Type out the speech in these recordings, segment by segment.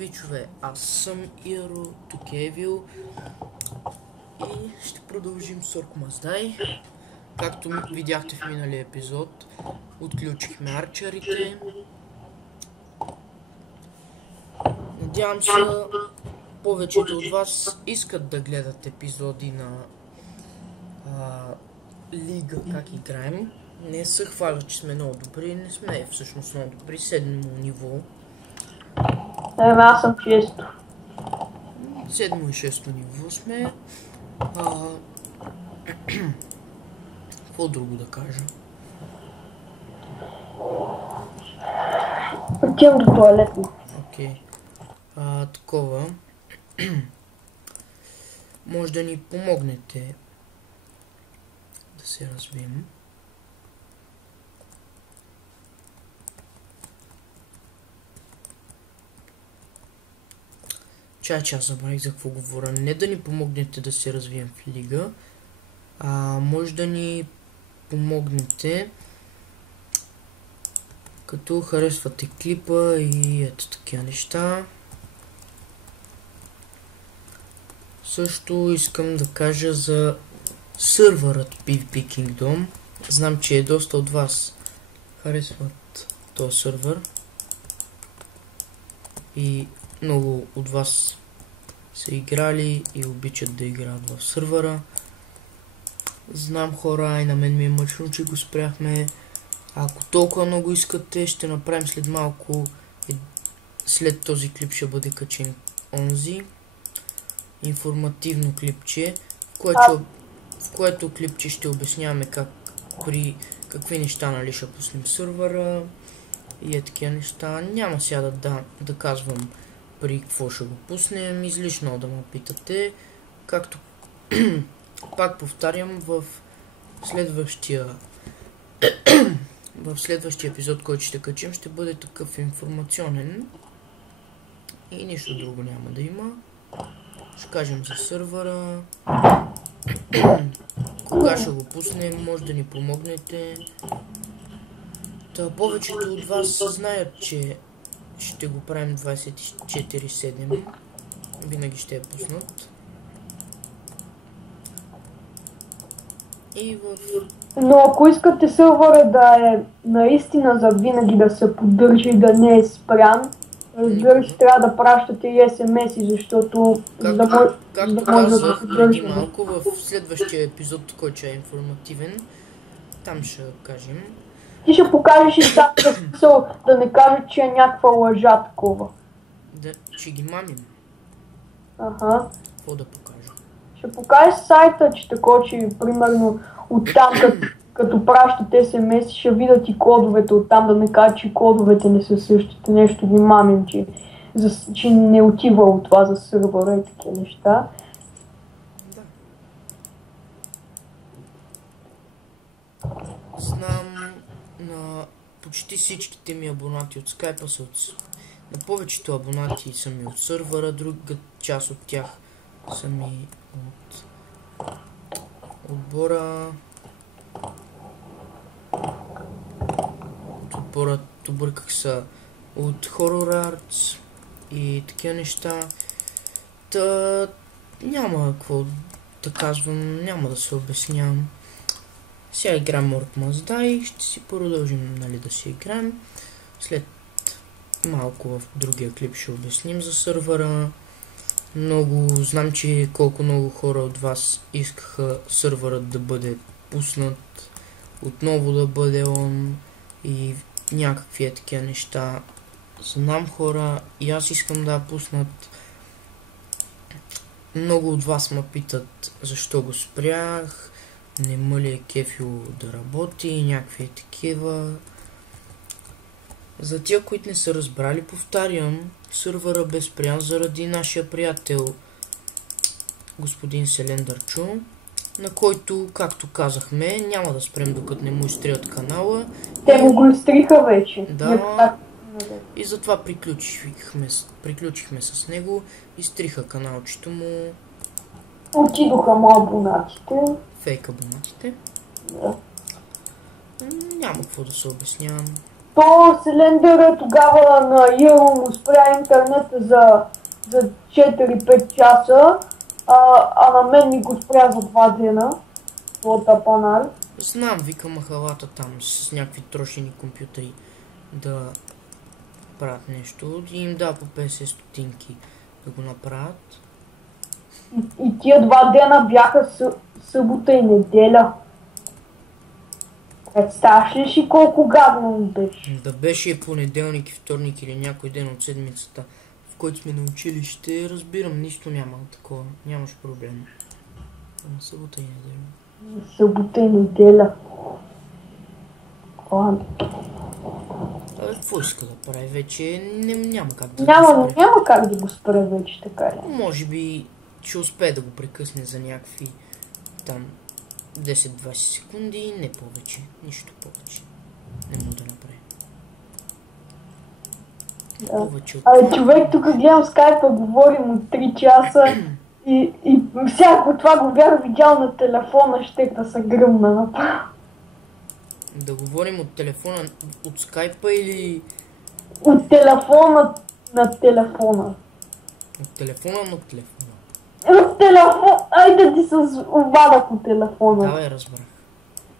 Бичове, аз съм Иро, тук е Евил и ще продължим с Орк-Маздай. Както видяхте в миналия епизод, отключихме арчерите. Надявам се, повечето от вас искат да гледат епизоди на Лига, как играем. Не се хваля, че сме много добри, не сме всъщност много добри, 7 ниво. Аз съм 6. 7 и 6 ниво сме. Какво друго да кажа? Отивам до туалетна. Окей. Такова. Може да ни помогнете да се развием. Аз забравих за какво говоря. Не да ни помогнете да се развием в Лига, може да ни помогнете като харесвате клипа и ето такива неща. Също искам да кажа за сървърът PvP Kingdom. Знам, че доста от вас харесват този сървър и много от вас са играли и обичат да играят в сървъра. Знам, хора, и на мен ми е мъчно, че го спряхме. Ако толкова много искате, ще направим след малко, след този клип ще бъде качен онзи информативно клипче, в което клипче ще обясняваме какви неща, нали, ще пуснем сървъра и такива неща. Няма сега да казвам при какво ще го пуснем, излишно да ме питате. Както пак повтарям, в следващия епизод, който ще качим, ще бъде такъв информационен и нищо друго няма да има. Ще кажем за сървъра, кога ще го пуснем, може да ни помогнете. Повечето от вас знаят, че ще го правим 24/7. Винаги ще е пуснат. Но ако искате сървъра да е наистина за винаги да се поддържа и да не е спрян, разбира се, трябва да пращате и SMS-и, защото както казах преди малко, в следващия епизод, който е информативен, там ще кажем. Ти ще покажеш и сайта, да не кажа, че е някаква лъжа такова. Ще ги мамим. Ага. Какво да покажа? Ще покажеш сайта, че такова, че примерно оттам, като пращате SMS, ще видят и кодовете оттам, да не кажа, че кодовете не са същите, нещо ги мамим, че не отива от това за сървъра и такива неща. Да. Знам, на почти всичките ми абонати от Skype са на повечето абонати са ми от сървъра, друга част от тях са ми от отбора. Обърках са от Horror Arts и такива неща. Няма какво да казвам, няма да се обяснявам. Сега играем Ork-Mazday и ще си продължим, нали, да си играем. След малко в другия клип ще обясним за сървъра. Знам, че колко много хора от вас искаха сървърът да бъде пуснат, отново да бъде он и някакви такива неща. Знам, хора, и аз искам да пуснат. Много от вас ме питат защо го спрях, не ме ли е кефило да работи и някакви такива. За тия, които не са разбрали, повтарям, сървъра бе спрян заради нашия приятел господин Селендърчо, на който, както казахме, няма да спрем докато не му изтрият канала. Те му го изтриха вече. Да. И затова приключихме с него, изтриха каналчето му. Отидоха му абонатите. Фейк абонатите. Да. Няма какво да се обяснявам. То Селендъра тогава на Иро му спря интернета за 4-5 часа, а на мен ми го спря за 2 дена. Това тапанар. Знам, вика махалата там с някакви трошени компютъри да правят нещо и им дава по 50 стотинки да го направят. И тия 2 дена бяха събота и неделя. Представяш ли си колко гадно ми беше? Да беше понеделник и вторник или някой ден от седмицата, в който сме на училище, разбирам, нищо няма такова, нямаш проблем. На събота и неделя. Събота и неделя. Абе, какво иска да прави вече? Няма как да Няма как да го спре вече, така ли? Може би ще успее да го прекъсне за някакви там 10-20 секунди, не повече, нищо повече. Не мога да направи. Повече от това. Човек, тук гледам скайпа, говорим от 3 часа и всяко това го бях видял на телефона, ще да се гръмна направо. Да говорим от телефона, от скайпа или... От телефона на телефона. От телефона на телефона. От телефон... Айде ти с обадък от телефона. Да, разбрах.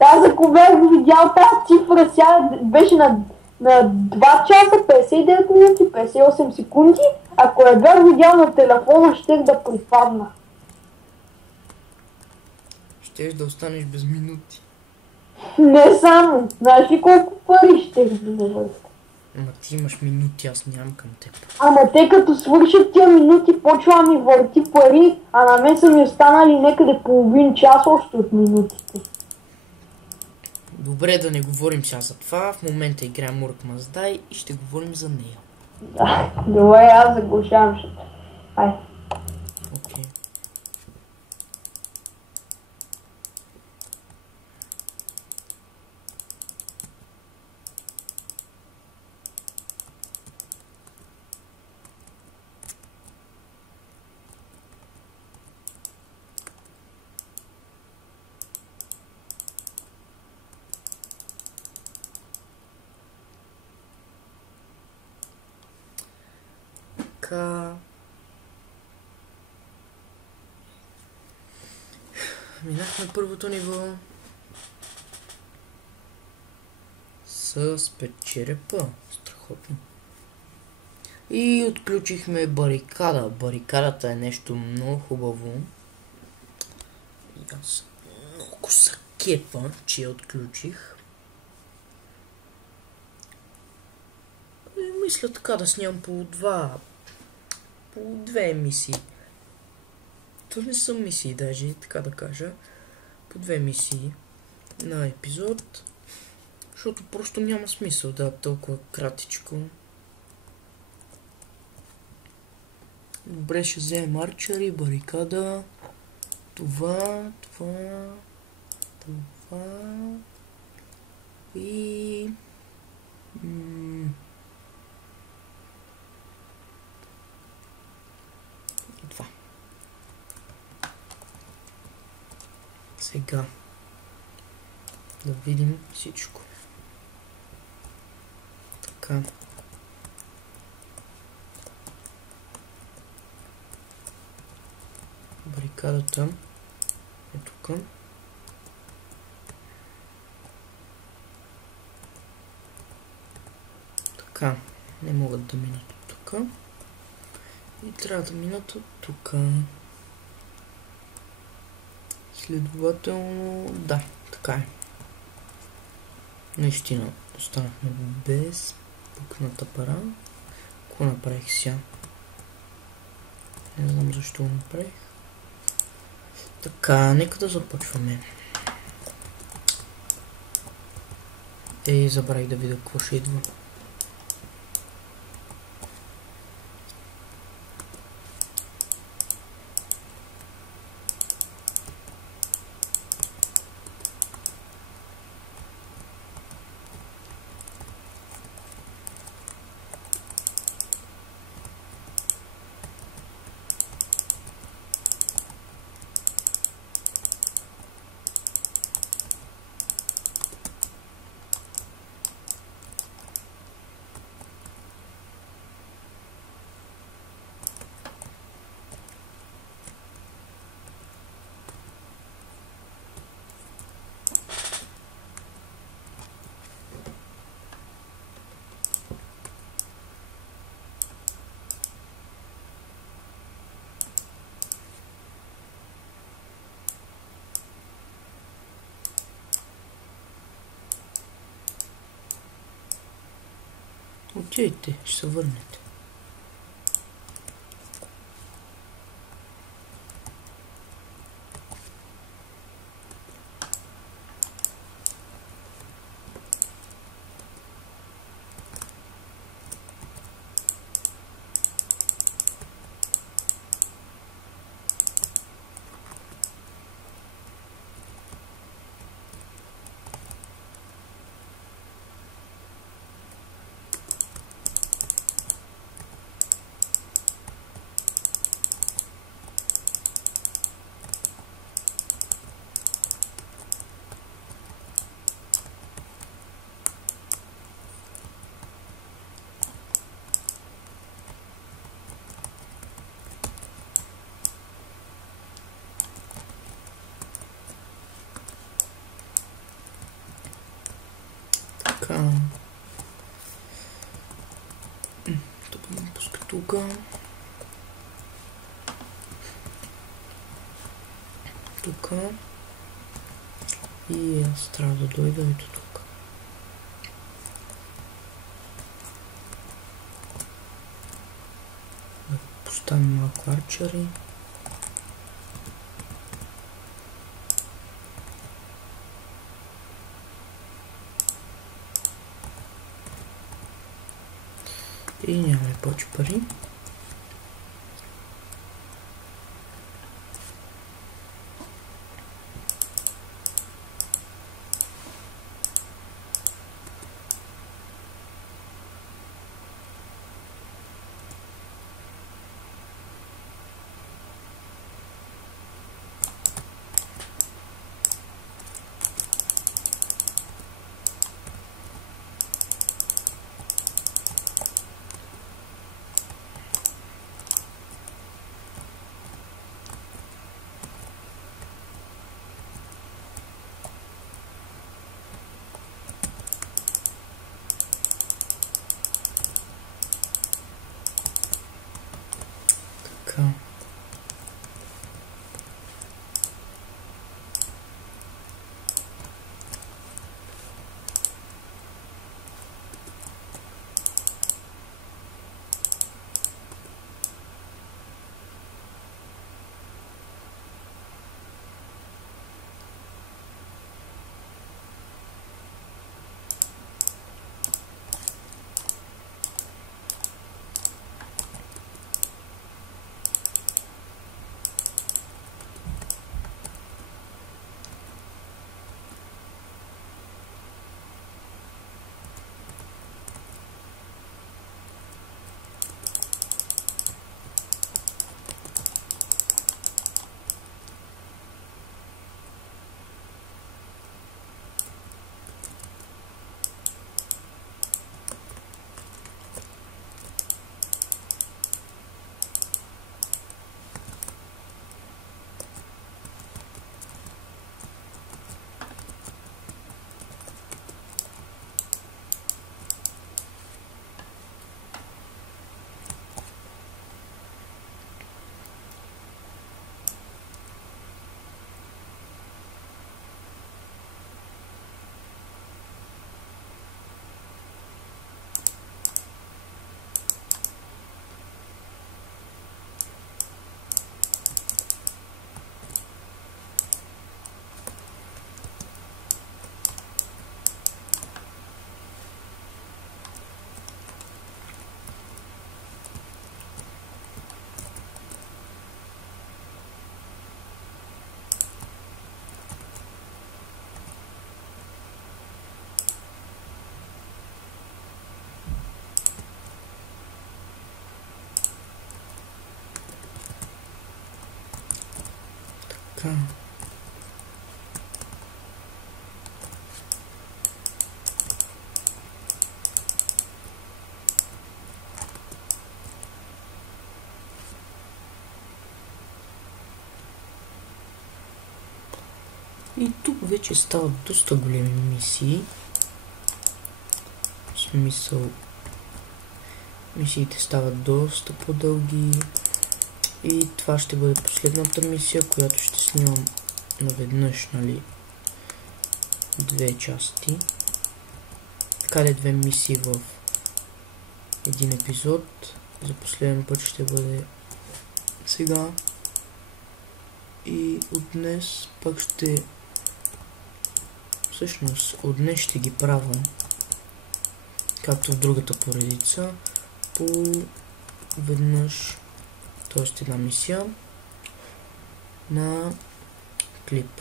Аз ако бях видял тази цифра, сега беше на 2 часа, 59 минути, 58 секунди. Ако я бях видял на телефона, щех да припадна. Щеш да останеш без минути. Не само. Знаеш ли колко пари щех да върта? Ама ти имаш минути, аз нямам към теб. Ама те като свършат тия минути, почва ми върти пари, а на мен са ми останали някъде половин час още от минутите. Добре, да не говорим сега за това. В момента играем Мурк Маздай и ще говорим за нея. Да, добре, аз заглушавам ще. Ай. Окей. Минахме първото ниво с 5 черепа. Страхотно. И отключихме барикада. Барикадата е нещо много хубаво. И аз много се кепа, че я отключих. И мисля така да снимам по две мисии. То не са мисии даже, така да кажа. По 2 мисии на епизод. Защото просто няма смисъл да е толкова кратичко. Добре, ще вземем арчери, барикада. Това и... това. Сега да видим всичко. Така. Барикадата е тук. Така. Не могат да минат от тук. И трябва да минат от тук. Следователно, да, така е. Наистина, останахме без пукната пара. Какво направих сега? Не знам защо го направих. Така, нека да започваме. Забравих да видя какво ще идва. Отидете, ще се върнете. Така. Тук да ме пуска тук. Тук. И аз трябва да дойда ето тук. Да поставим малко арчери. И нямаме повече пари. Така. Така. И тук вече стават доста големи мисии. В смисъл, мисиите стават доста по-дълги. И това ще бъде последната мисия, която ще снимам наведнъж, нали, две части. Така ли, две мисии в един епизод. За последен път ще бъде сега. И от днес пак ще... Всъщност, от днес ще ги правя, както в другата поредица, по веднъж, т.е. една мисия на клип.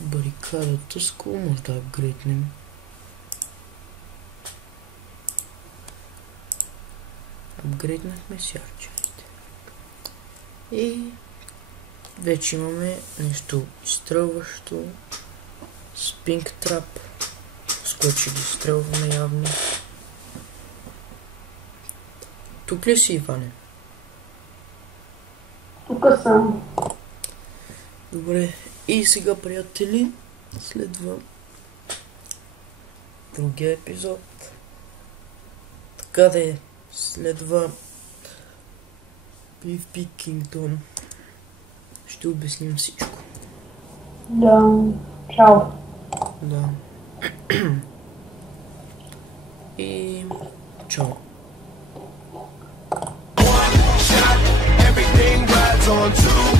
Барикадата с кого може да апгрейднем? Апгрейднахме сярчерите. И вече имаме нещо изстрелващо. Спинг трап, с което ще ги изстрелваме явно. Тук ли си, Иване? Тук съм. Добре. И сега, приятели, следва другия епизод. Така да е, следва PvP Kingdom. Ще обясним всичко. Да, чао. Да. И чао. Everything rides on two.